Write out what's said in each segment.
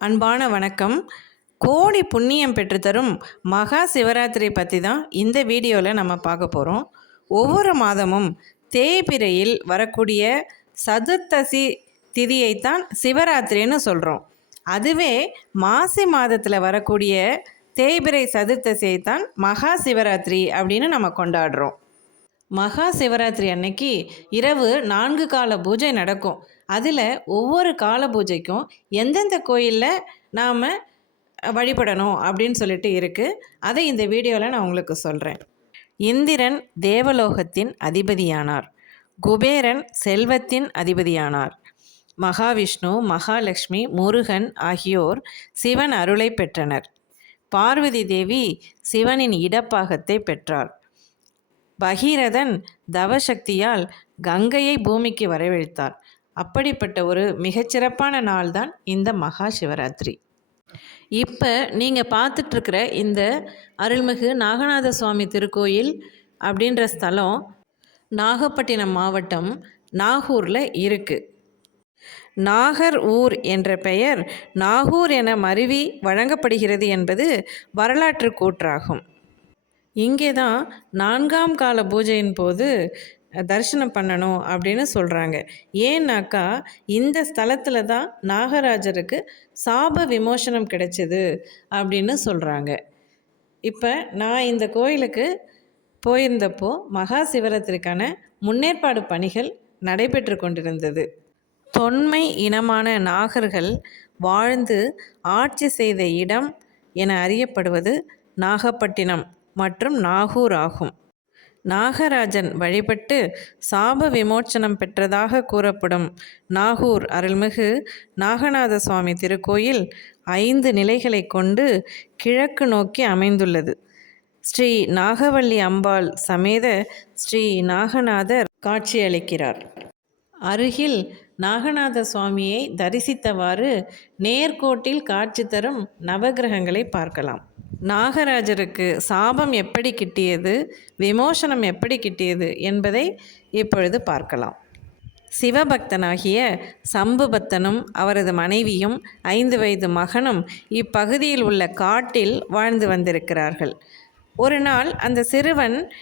அன்பான வணக்கம். கோடி புண்ணியம் பெற்றுத்தரும் மகா சிவராத்திரி பற்றி தான் இந்த வீடியோவில் நம்ம பார்க்க போகிறோம் ஒவ்வொரு மாதமும் தேய்பிரையில் வரக்கூடிய சதுர்த்தசி திதியைத்தான் சிவராத்திரின்னு சொல்கிறோம் அதுவே மாசி மாதத்தில் வரக்கூடிய தேய்பிரை சதுர்த்தசியை தான் மகா சிவராத்திரி அப்படின்னு நம்ம கொண்டாடுறோம். மகா சிவராத்திரி அன்னைக்கு இரவு நான்கு கால பூஜை நடக்கும். அதில் ஒவ்வொரு கால பூஜைக்கும் எந்தெந்த கோயிலில் நாம் வழிபடணும் அப்படின்னு சொல்லிட்டு இருக்குது அதை இந்த வீடியோவில் நான் உங்களுக்கு சொல்கிறேன் இந்திரன் தேவலோகத்தின் அதிபதியானார். குபேரன் செல்வத்தின் அதிபதியானார். மகாவிஷ்ணு மகாலட்சுமி முருகன் ஆகியோர் சிவன் அருளை பெற்றனர். பார்வதி தேவி சிவனின் இடப்பாகத்தை பெற்றார் பகீரதன் தவசக்தியால் கங்கையை பூமிக்கு வரவழைத்தார். அப்படிப்பட்ட ஒரு மிகச்சிறப்பான நாள் தான் இந்த மகா சிவராத்திரி. இப்போ நீங்கள் பார்த்துட்ருக்கிற இந்த அருள்மிகு நாகநாத சுவாமி திருக்கோயில் அப்படின்ற ஸ்தலம் நாகப்பட்டினம் மாவட்டம் நாகூரில் இருக்குது நாகர் ஊர் என்ற பெயர் நாகூர் என மருவி வழங்கப்படுகிறது என்பது வரலாற்று கூற்றாகும். இங்கே தான் நான்காம் கால பூஜையின் போது தரிசனம் பண்ணணும் அப்படின்னு சொல்கிறாங்க ஏன்னாக்கா இந்த ஸ்தலத்தில் தான் நாகராஜருக்கு சாப விமோசனம் கிடைச்சிது அப்படின்னு சொல்கிறாங்க இப்போ நான் இந்த கோயிலுக்கு போயிருந்தப்போ மகா சிவராத்திரிக்கான முன்னேற்பாடு பணிகள் நடைபெற்று கொண்டிருந்தது. தொன்மை இனமான நாகர்கள் வாழ்ந்து ஆட்சி செய்த இடம் என அறியப்படுவது நாகப்பட்டினம். மற்றும் நாகூர் ஆகும். நாகராஜன் வழிபட்டு சாப விமோச்சனம் பெற்றதாக கூறப்படும் நாகூர் அருள்மிகு நாகநாத சுவாமி திருக்கோயில் ஐந்து நிலைகளை கொண்டு கிழக்கு நோக்கி அமைந்துள்ளது. ஸ்ரீ நாகவல்லி அம்பாள் சமேத ஸ்ரீ நாகநாதர் காட்சியளிக்கிறார். அருகில் நாகநாத சுவாமியை தரிசித்தவாறு நேர்கோட்டில் காட்சி தரும் நவகிரகங்களை பார்க்கலாம். நாகராஜருக்கு சாபம் எப்படி கிட்டியது? விமோசனம் எப்படி கிட்டியது? என்பதை இப்பொழுது பார்க்கலாம். சிவபக்தனாகிய சம்புபக்தனும் அவரது மனைவியும் ஐந்து வயது மகனும் இப்பகுதியில் உள்ள காட்டில் வாழ்ந்து வந்திருக்கிறார்கள். ஒரு நாள் அந்த சிறுவன்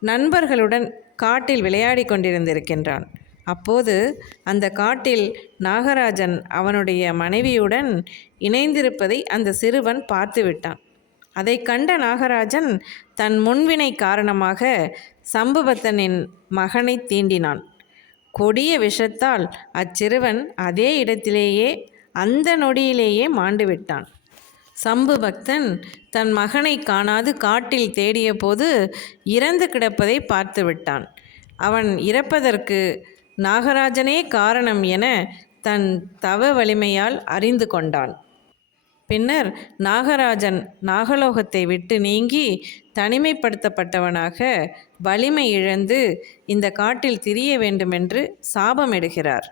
நண்பர்களுடன் காட்டில் விளையாடி கொண்டிருந்திருக்கின்றான். அப்போது அந்த காட்டில் நாகராஜன் அவனுடைய மனைவியுடன் இணைந்திருப்பதை அந்த சிறுவன் பார்த்துவிட்டான். அதை கண்ட நாகராஜன் தன் முன்வினை காரணமாக சம்புபத்தனின் மகனை தீண்டினான். கொடிய விஷத்தால் அச்சிறுவன் அதே இடத்திலேயே அந்த நொடியிலேயே மாண்டு விட்டான் சம்பு பக்தன் தன் மகனை காணாது காட்டில் தேடிய போது இறந்து கிடப்பதை பார்த்து விட்டான் அவன் இறப்பதற்கு நாகராஜனே காரணம் என தன் தவ வலிமையால் அறிந்து கொண்டான். பின்னர் நாகராஜன் நாகலோகத்தை விட்டு நீங்கி தனிமைப்படுத்தப்பட்டவனாக வலிமை இழந்து இந்த காட்டில் திரிய வேண்டுமென்று சாபமிடுகிறார்.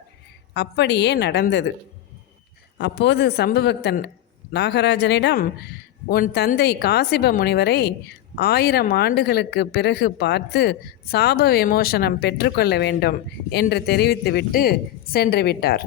அப்படியே நடந்தது. அப்போது சம்புபக்தன் நாகராஜனிடம் உன் தந்தை காசிப முனிவரை ஆயிரம் ஆண்டுகளுக்கு பிறகு பார்த்து சாப விமோசனம் பெற்றுக்கொள்ள வேண்டும் என்று தெரிவித்துவிட்டு சென்றுவிட்டார்.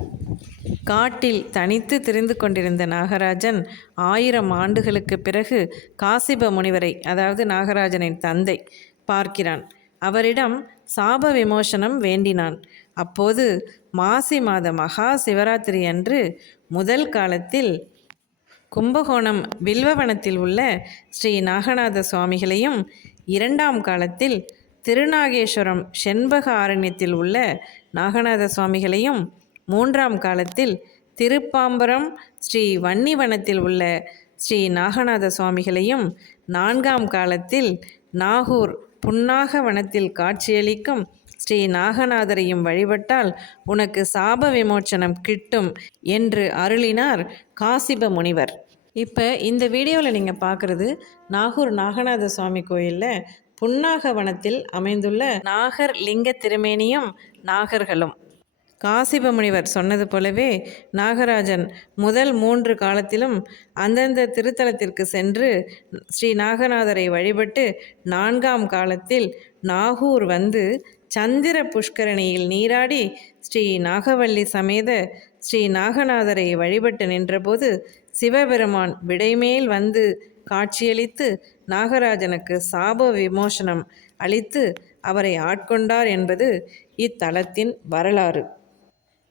காட்டில் தனித்து திரிந்து கொண்டிருந்த நாகராஜன் ஆயிரம் ஆண்டுகளுக்கு பிறகு காசிப முனிவரை அதாவது நாகராஜனின் தந்தை பார்க்கிறான். அவரிடம் சாப விமோசனம் வேண்டினான். அப்போது மாசி மாத மகா சிவராத்திரி அன்று முதல் காலத்தில் கும்பகோணம் வில்வவனத்தில் உள்ள ஸ்ரீ நாகநாத சுவாமிகளையும் இரண்டாம் காலத்தில் திருநாகேஸ்வரம் செண்பக ஆரண்யத்தில் உள்ள நாகநாத சுவாமிகளையும் மூன்றாம் காலத்தில் திருப்பாம்பரம் ஸ்ரீ வன்னிவனத்தில் உள்ள ஸ்ரீ நாகநாத சுவாமிகளையும் நான்காம் காலத்தில் நாகூர் புன்னாக வனத்தில் காட்சியளிக்கும் ஸ்ரீ நாகநாதரையும் வழிபட்டால் உனக்கு சாப விமோச்சனம் கிட்டும் என்று அருளினார் காசிப முனிவர். இப்போ இந்த வீடியோவில் நீங்கள் பார்க்குறது நாகூர் நாகநாத சுவாமி கோயிலில் புன்னாக வனத்தில் அமைந்துள்ள நாகர் லிங்க திருமேனியும் நாகர்களும். காசிப முனிவர் சொன்னது போலவே நாகராஜன் முதல் மூன்று காலத்திலும் அந்தந்த திருத்தலத்திற்கு சென்று ஸ்ரீ நாகநாதரை வழிபட்டு நான்காம் காலத்தில் நாகூர் வந்து சந்திர புஷ்கரணியில் நீராடி ஸ்ரீ நாகவல்லி சமேத ஸ்ரீ நாகநாதரை வழிபட்டு நின்றபோது சிவபெருமான் விடைமேல் வந்து காட்சியளித்து நாகராஜனுக்கு சாப விமோசனம் அளித்து அவரை ஆட்கொண்டார் என்பது இத்தலத்தின் வரலாறு.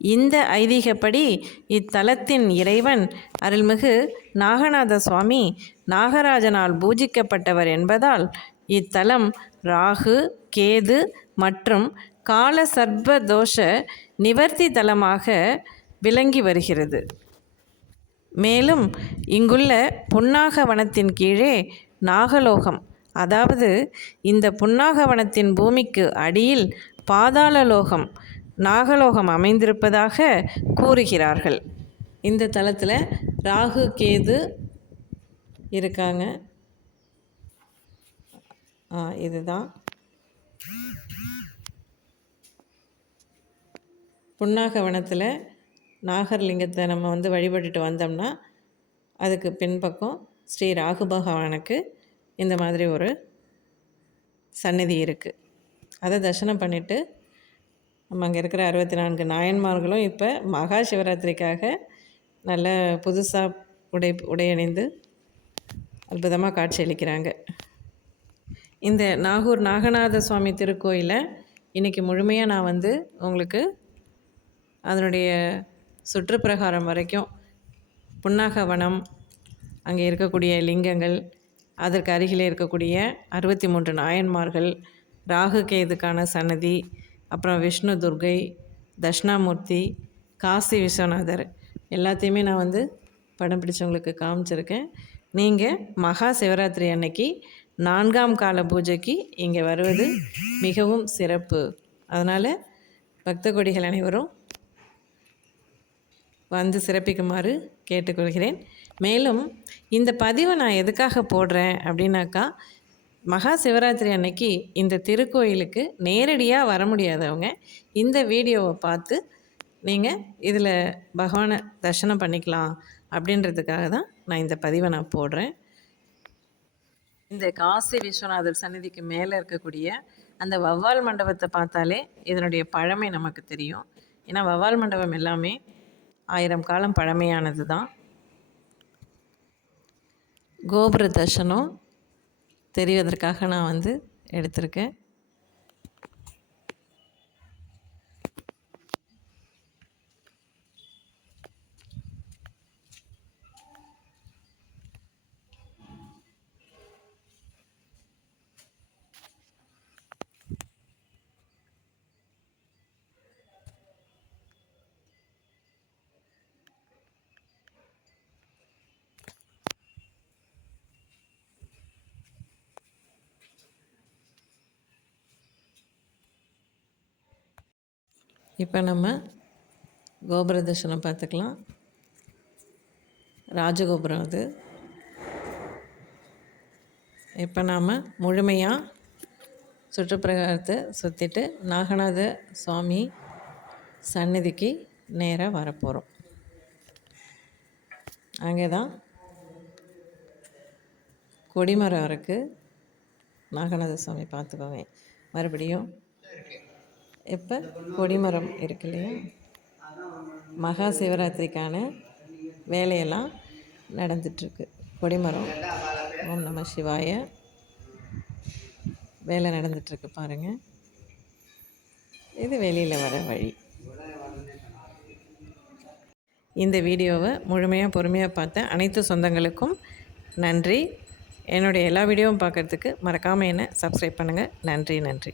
இந்த ஐதீகப்படி இத்தலத்தின் இறைவன் அருள்மிகு நாகநாத சுவாமி நாகராஜனால் பூஜிக்கப்பட்டவர் என்பதால் இத்தலம் ராகு கேது மற்றும் கால சர்வதோஷ தோஷ நிவர்த்தி தலமாக விளங்கி வருகிறது. மேலும் இங்குள்ள புன்னாக வனத்தின் கீழே நாகலோகம் அதாவது இந்த புன்னாகவனத்தின் பூமிக்கு அடியில் பாதாளலோகம் நாகலோகம் அமைந்திருப்பதாக கூறுகிறார்கள். இந்த தலத்தில் ராகு கேது இருக்காங்க. இதுதான். புன்னாகவனத்தில் நாகர்லிங்கத்தை நம்ம வந்து வழிபட்டுட்டு வந்தோம்னா அதுக்கு பின்பக்கம் ஸ்ரீ ராகு பகவானுக்கு இந்த மாதிரி ஒரு சந்நிதி இருக்குது அதை தரிசனம் பண்ணிவிட்டு நம்ம அங்கே இருக்கிற அறுபத்தி நான்கு நாயன்மார்களும் இப்போ மகா சிவராத்திரிக்காக நல்ல புதுசாக உடை உடையணிந்து அற்புதமாக காட்சியளிக்கிறாங்க இந்த நாகூர் நாகநாத சுவாமி திருக்கோயிலை இன்றைக்கி முழுமையாக நான் வந்து உங்களுக்கு அதனுடைய சுற்றுப்பிரகாரம் வரைக்கும் புன்னாக வனம் அங்கே இருக்கக்கூடிய லிங்கங்கள் அதற்கு அருகிலே இருக்கக்கூடிய அறுபத்தி மூன்று நாயன்மார்கள் ராகு கேதுக்கான சன்னதி அப்புறம் விஷ்ணு துர்கை தட்சிணாமூர்த்தி காசி விஸ்வநாதர். எல்லாத்தையுமே நான் வந்து படம் பிடிச்சவங்களுக்கு காமிச்சிருக்கேன். நீங்கள் மகா சிவராத்திரி அன்னைக்கு நான்காம் கால பூஜைக்கு இங்கே வருவது மிகவும் சிறப்பு. அதனால் பக்த கொடிகள் அனைவரும் வந்து சிறப்பிக்குமாறு கேட்டுக்கொள்கிறேன். மேலும் இந்த பதிவை நான் எதுக்காக போடுறேன் அப்படின்னாக்கா மகா சிவராத்திரி அன்னைக்கு இந்த திருக்கோயிலுக்கு நேரடியாக வர முடியாதவங்க இந்த வீடியோவை பார்த்து நீங்கள் இதில் பகவானை தரிசனம் பண்ணிக்கலாம் அப்படின்றதுக்காக தான் நான் இந்த பதிவை நான் போடுறேன். இந்த காசி விஸ்வநாதர் சன்னிதிக்கு மேலே இருக்கக்கூடிய அந்த வவ்வால் மண்டபத்தை பார்த்தாலே இதனுடைய பழமை நமக்கு தெரியும். ஏன்னா வவ்வால் மண்டபம் எல்லாமே ஆயிரம் காலம் பழமையானது தான் கோபுர தர்சனம் தெரிவதற்காக நான் வந்து எடுத்திருக்கேன். இப்போ நம்ம கோபுர தரிசனம் பார்த்துக்கலாம். ராஜகோபுரம் அது. இப்போ நாம் முழுமையாக சுற்றுப்பிரகாரத்தை சுற்றிட்டு நாகநாத சுவாமி சந்நிதிக்கு நேராக வரப்போகிறோம் அங்கே தான் கொடிமரம் இருக்குது நாகநாத சுவாமி பார்த்துக்கோங்க. மறுபடியும் இப்போ கொடிமரம் இருக்கு இல்லையா? மகா சிவராத்திரிக்கான வேலையெல்லாம் நடந்துட்டுருக்கு. கொடிமரம். ஓம் நம சிவாய. வேலை நடந்துட்டுருக்கு பாருங்கள் இது வெளியில் வர வழி. இந்த வீடியோவை முழுமையாக பொறுமையாக பார்த்த அனைத்து சொந்தங்களுக்கும் நன்றி. என்னுடைய எல்லா வீடியோவும் பார்க்குறதுக்கு மறக்காமல் என்ன சப்ஸ்கிரைப் பண்ணுங்கள் நன்றி நன்றி.